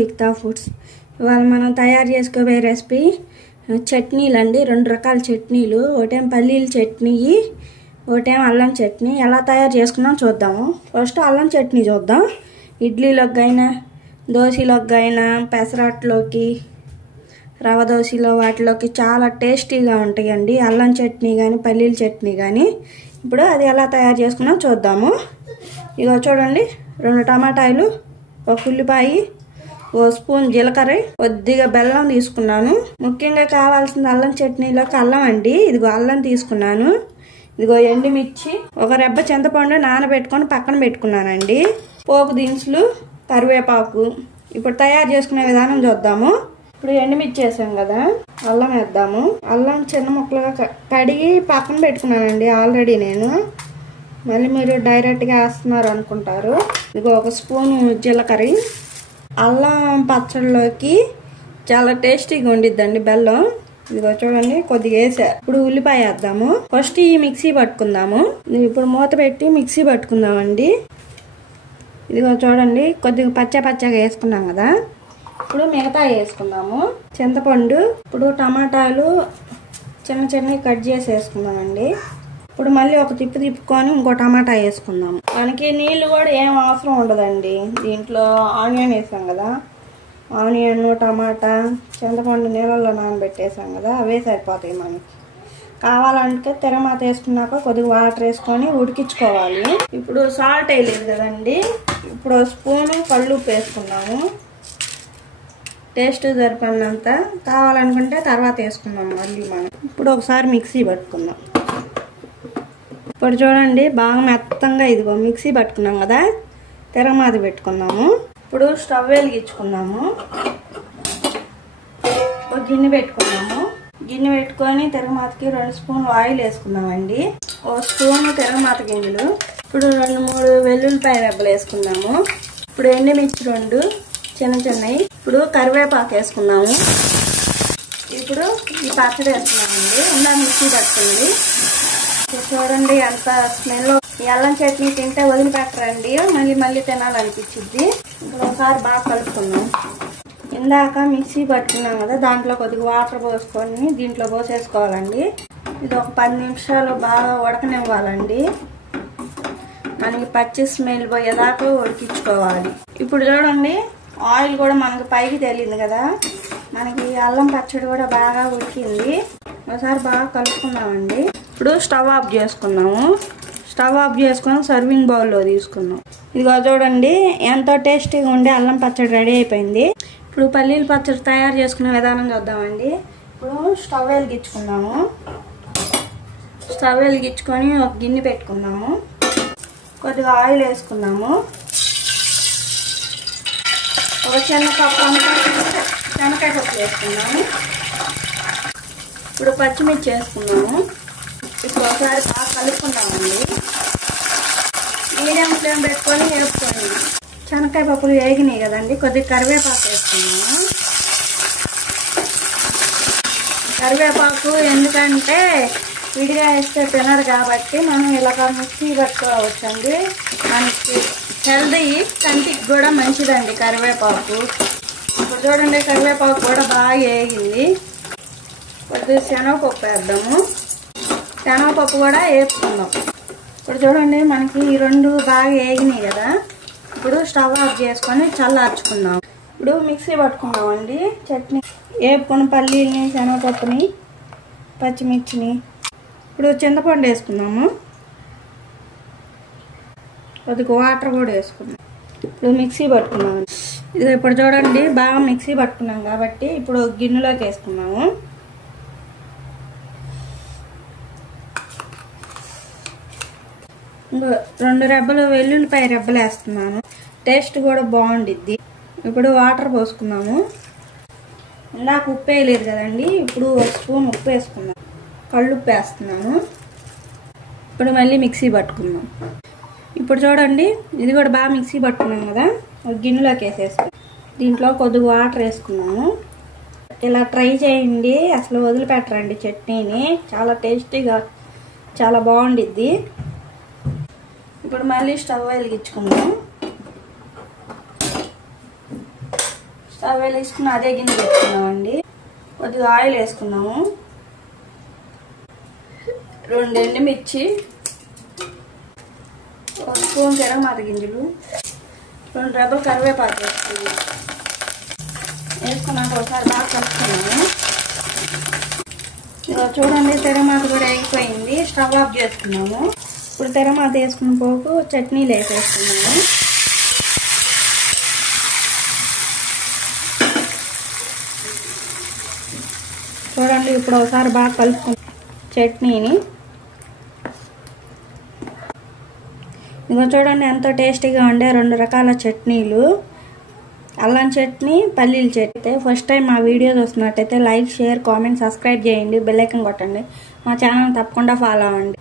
విక్తా foods. ఇవాళ మనం తయారు చేసుకోబోయే రెసిపీ చట్నీలు అండి. 2 రకాల చట్నీలు, ఒకటేం పల్లీల చట్నీ, ఒకటేం అల్లం చట్నీ. ఎలా తయారు చేసుకున్నాం చూద్దాము. ఫస్ట్ అల్లం చట్నీ చూద్దాం. ఇడ్లీలోకి అయినా, దోశలోకి అయినా, పెసరట్లోకి, రవ దోశలో వాటిలోకి చాలా టేస్టీగా ఉంటాయండి అల్లం చట్నీ కానీ పల్లీల చట్నీ కానీ. ఇప్పుడు అది ఎలా తయారు చేసుకున్నాం చూద్దాము. ఇగో చూడండి, 2 టమాటాలు, 1 ఉల్లిపాయ, 1 స్పూన్ జీలకర్ర, కొద్దిగా బెల్లం తీసుకున్నాను. ముఖ్యంగా కావాల్సిన అల్లం చట్నీలోకి అల్లం అండి. ఇదిగో అల్లం తీసుకున్నాను. ఇదిగో ఎండుమిర్చి, 1 రెబ్బ చింతపండు నానబెట్టుకొని పక్కన పెట్టుకున్నానండి. పోపు దినుసులు, కరివేపాకు. ఇప్పుడు తయారు చేసుకునే విధానం చూద్దాము. ఇప్పుడు ఎండుమిర్చి వేసాం కదా, అల్లం వేద్దాము. అల్లం చిన్న ముక్కలుగా కడిగి పక్కన పెట్టుకున్నానండి ఆల్రెడీ నేను. మళ్ళీ మీరు డైరెక్ట్గా వేస్తున్నారు అనుకుంటారు. ఇదిగో 1 స్పూను జీలకర్ర. అల్లం పచ్చడిలోకి చాలా టేస్టీగా ఉండిద్దండి బెల్లం. ఇదిగో చూడండి, కొద్దిగా వేసా. ఇప్పుడు ఉల్లిపాయ వేద్దాము. ఫస్ట్ ఈ మిక్సీ పట్టుకుందాము. ఇప్పుడు మూత పెట్టి మిక్సీ పట్టుకుందామండి. ఇదిగో చూడండి, కొద్దిగా పచ్చగా వేసుకున్నాం కదా. ఇప్పుడు మిగతా వేసుకుందాము. చింతపండు, ఇప్పుడు టమాటాలు చిన్నవి కట్ చేసి వేసుకుందామండి. ఇప్పుడు మళ్ళీ ఒక తిప్పుకొని ఇంకో టమాటా వేసుకుందాము. మనకి నీళ్ళు కూడా ఏం అవసరం ఉండదండి. దీంట్లో ఆనియన్ వేసాం కదా, ఆనియన్, టమాటా, చింతపండు నీళ్ళల్లో నానబెట్టేసాం కదా, అవే సరిపోతాయి మనకి. కావాలంటే తిరమాత వేసుకున్నాక కొద్దిగా వాటర్ వేసుకొని ఉడికించుకోవాలి. ఇప్పుడు సాల్ట్ వేయలేదు కదండి. ఇప్పుడు 1 స్పూను కల్లుప్పు వేసుకున్నాము. టేస్ట్ సరిపడినంత, కావాలనుకుంటే తర్వాత వేసుకుందాం మళ్ళీ మనం. ఇప్పుడు ఒకసారి మిక్సీ పట్టుకుందాం. ఇప్పుడు చూడండి, బాగా మెత్తంగా ఇదిగో మిక్సీ పట్టుకున్నాం కదా, తిరగమాత పెట్టుకుందాము. ఇప్పుడు స్టవ్ వెలిగించుకుందాము. ఒక గిన్నె పెట్టుకున్నాము. గిన్నె పెట్టుకొని తిరగమాతకి 2 స్పూన్లు ఆయిల్ వేసుకుందామండి. 1 స్పూన్ తిరగమాత గింజలు. ఇప్పుడు 2-3 వెల్లుల్లిపాయ రెబ్బలు వేసుకుందాము. ఇప్పుడు ఎండుమిర్చి 2 చిన్నవి. ఇప్పుడు కరివేపాకు వేసుకుందాము. ఇప్పుడు ఈ పచ్చడి వేసుకున్నామండి. మిక్సీ పట్టుకుంది. చూడండి ఎంత స్మెల్. ఈ అల్లం చట్నీ తింటే వదిలిపెట్టరండి, మళ్ళీ తినాలనిపించింది. ఇప్పుడు ఒకసారి బాగా కలుపుకుందాం. ఇందాక మిక్సీ పట్టుకున్నాం కదా, దాంట్లో కొద్దిగా వాటర్ పోసుకొని దీంట్లో పోసేసుకోవాలండి. ఇది ఒక 10 నిమిషాలు బాగా ఉడకనివ్వాలండి. మనకి పచ్చి స్మెల్ పోయేదాకా ఉడికించుకోవాలి. ఇప్పుడు చూడండి, ఆయిల్ కూడా మనకి పైకి తేలింది కదా, మనకి అల్లం పచ్చడి కూడా బాగా ఉడికింది. ఒకసారి బాగా కలుపుకుందామండి. ఇప్పుడు స్టవ్ ఆఫ్ చేసుకున్నాము. స్టవ్ ఆఫ్ చేసుకొని సర్వింగ్ బౌల్లో తీసుకుందాం. ఇదిగో చూడండి, ఎంతో టేస్టీగా ఉండే అల్లం పచ్చడి రెడీ అయిపోయింది. ఇప్పుడు పల్లీల పచ్చడి తయారు చేసుకునే విధానం చూద్దామండి. ఇప్పుడు స్టవ్ వెలిగించుకుందాము. స్టవ్ వెలిగించుకొని ఒక గిన్నె పెట్టుకుందాము. కొద్దిగా ఆయిల్ వేసుకుందాము. ఒక చిన్న కప్పు శనగకాయ పప్పు వేసుకుందాము. ఇప్పుడు పచ్చిమిర్చి వేసుకుందాము. ఇప్పుడు ఒకసారి బాగా కలుపుకుందామండి. మీడియం ఫ్లేమ్ పెట్టుకొని వేసుకోండి. శనగకాయ పప్పులు వేగినాయి కదండి, కొద్దిగా కరివేపాకు వేసుకున్నాము. కరివేపాకు ఎందుకంటే విడిగా వేస్తే తినరు కాబట్టి మనం ఇలా మిక్సీ పట్టుకోవచ్చండి. మనకి హెల్దీ, కంటికి కూడా మంచిదండి కరివేపాకు. ఇప్పుడు చూడండి, కరివేపాకు కూడా బాగా వేగింది. కొద్దిగా శనగపప్పు వేద్దాము. శనగపప్పు కూడా వేసుకుందాం. ఇప్పుడు చూడండి, మనకి ఈ 2 బాగా వేగినాయి కదా. ఇప్పుడు స్టవ్ ఆఫ్ చేసుకొని చల్లార్చుకుందాం. ఇప్పుడు మిక్సీ పట్టుకుందామండి చట్నీ. వేపుకొని పల్లీలని, శనగపప్పుని, పచ్చిమిర్చిని. ఇప్పుడు చింతపండు వేసుకుందాము. కొద్దిగా వాటర్ కూడా వేసుకుందాం. ఇప్పుడు మిక్సీ పట్టుకున్నాము. ఇది ఇప్పుడు చూడండి, బాగా మిక్సీ పట్టుకున్నాం కాబట్టి ఇప్పుడు గిన్నెలోకి వేసుకున్నాము. ఇంకో 2 రెబ్బలు వెల్లుల్లిపాయ రెబ్బలు వేస్తున్నాను. టేస్ట్ కూడా బాగుండిద్ది. ఇప్పుడు వాటర్ పోసుకున్నాము. ఇందాక ఉప్పు వేయలేదు కదండి, ఇప్పుడు 1 స్పూన్ ఉప్పు వేసుకున్నాం. కళ్ళుప్పు వేస్తున్నాము. ఇప్పుడు మళ్ళీ మిక్సీ పట్టుకుందాం. ఇప్పుడు చూడండి, ఇది కూడా బాగా మిక్సీ పట్టుకున్నాం కదా, ఒక గిన్నెలోకి వేసేసుకున్నాం. దీంట్లో కొద్దిగా వాటర్ వేసుకున్నాము. ఇలా ట్రై చేయండి, అసలు వదిలిపెట్టరండి చట్నీని. చాలా టేస్టీగా, చాలా బాగుండిద్ది. ఇప్పుడు మళ్ళీ స్టవ్ వెలిగించుకుందాం. స్టవ్ వేసుకుని అదే గిన్నె పెట్టుకున్నామండి. కొద్దిగా ఆయిల్ వేసుకున్నాము, 2 ఎండుమిర్చి, 1 స్పూన్ తిరగమాత గింజలు, 2 రెబ్బలు కరివేపాకు వేసుకున్నాము. వేసుకున్నాక ఒకసారి బాగా కలుపుకున్నాము. ఇలా చూడండి, తిరగమాత కూడా అయిపోయింది. స్టవ్ ఆఫ్ చేసుకున్నాము. ఇప్పుడు తిరగమాత వేసుకున్న పోకు చట్నీలు వేసేసుకున్నాము. చూడండి, ఇప్పుడు ఒకసారి బాగా కలుపుకున్నాం చట్నీని. ఇదిగో చూడండి, ఎంతో టేస్టీగా ఉండే 2 రకాల చట్నీలు, అల్లం చట్నీ, పల్లీల చట్నీ. ఫస్ట్ టైం మా వీడియో చూస్తున్నట్టయితే లైక్, షేర్, కామెంట్, సబ్స్క్రైబ్ చేయండి, బెల్ ఐకాన్ కొట్టండి. మా ఛానల్ తప్పకుండా ఫాలో అవ్వండి.